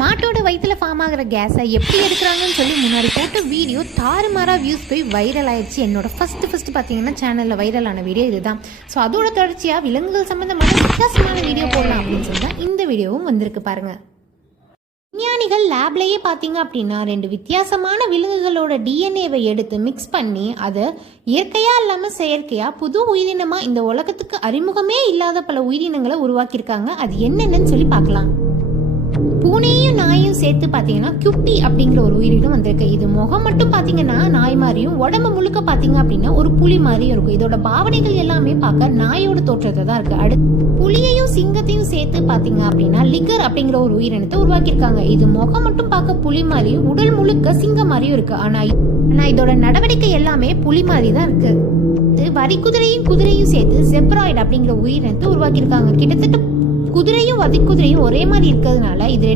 மாட்டோட வயிற்றுல ஃபார்ம் ஆகிற கேஸை எப்படி எடுக்கிறாங்கன்னு சொல்லி முன்னாடி போட்ட வீடியோ தாறுமாறாக வியூஸ் போய் வைரல் ஆயிடுச்சு. என்னோட ஃபஸ்ட்டு பார்த்தீங்கன்னா சேனலில் வைரலான வீடியோ இதுதான். ஸோ அதோட தொடர்ச்சியாக விலங்குகள் சம்மந்தமான வித்தியாசமான வீடியோ போடலாம் அப்படின்னு சொல்லி தான் இந்த வீடியோவும் வந்திருக்கு பாருங்கள். விஞ்ஞானிகள் லேப்லேயே பார்த்தீங்க அப்படின்னா 2 வித்தியாசமான விலங்குகளோட டிஎன்ஏவை எடுத்து மிக்ஸ் பண்ணி அதை இயற்கையாக இல்லாமல் செயற்கையாக புது உயிரினமாக இந்த உலகத்துக்கு அறிமுகமே இல்லாத பல உயிரினங்களை உருவாக்கியிருக்காங்க. அது என்னென்னு சொல்லி பார்க்கலாம். பூனையும் நாயும் சேர்த்து பார்த்தீங்கன்னா குட்டி அப்படிங்கிற ஒரு உயிரினம் வந்திருக்கு. இது முகம் மட்டும் பார்த்தீங்கன்னா நாய் மாதிரியும் உடம்பு முழுக்க பார்த்தீங்க அப்படின்னா ஒரு புலி மாதிரியும் இருக்கும். இதோட பாவனைகள் எல்லாமே பார்க்க நாயோட தோற்றத்தை தான் இருக்கு. அடுத்து புலியையும் சிங்கத்தையும் சேர்த்து பார்த்தீங்க அப்படின்னா லிகர் அப்படிங்கிற ஒரு உயிரினத்தை உருவாக்கியிருக்காங்க. இது முகம் மட்டும் பார்க்க புலி மாதிரியும் உடல் முழுக்க சிங்கம் மாதிரியும் இருக்கு. ஆனா இதோட நடவடிக்கை எல்லாமே புலி மாதிரி தான் இருக்கு. வரிக்குதிரையும் குதிரையும் சேர்த்து ஜெப்ராய்டு அப்படிங்கிற உயிரினத்தை உருவாக்கியிருக்காங்க. கிட்டத்தட்ட குதிரையும் வரிக்குதிரையும் ஒரே மாதிரி இருக்கிறதுனால இது